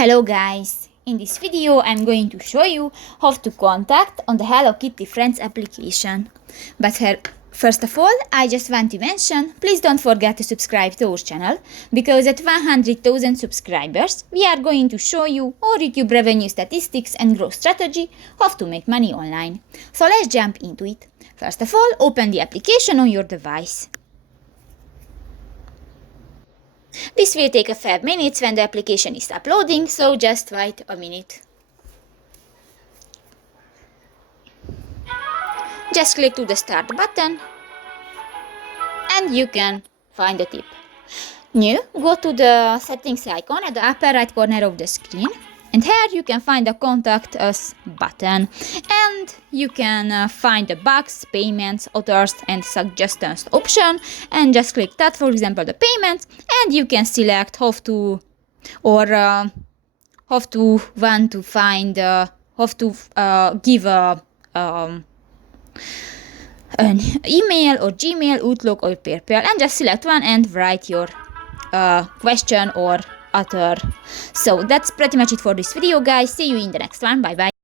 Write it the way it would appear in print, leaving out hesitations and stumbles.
Hello guys! In this video I'm going to show you how to contact on the Hello Kitty Friends application. But first of all, I just want to mention, please don't forget to subscribe to our channel, because at 100,000 subscribers we are going to show you our YouTube revenue statistics and growth strategy, how to make money online. So let's jump into it. First of all, open the application on your device. This will take a few minutes when the application is uploading, so just wait a minute. Just click to the start button and you can find the tip. Now go to the settings icon at the upper right corner of the screen, and here you can find the contact us button, and you can find the bugs, payments, authors and suggestions option, and just click that, for example the payments, and you can select how to give an email or Gmail, Outlook or PayPal, and just select one and write your question or author. So that's pretty much it for this video, guys. See you in the next one. Bye bye.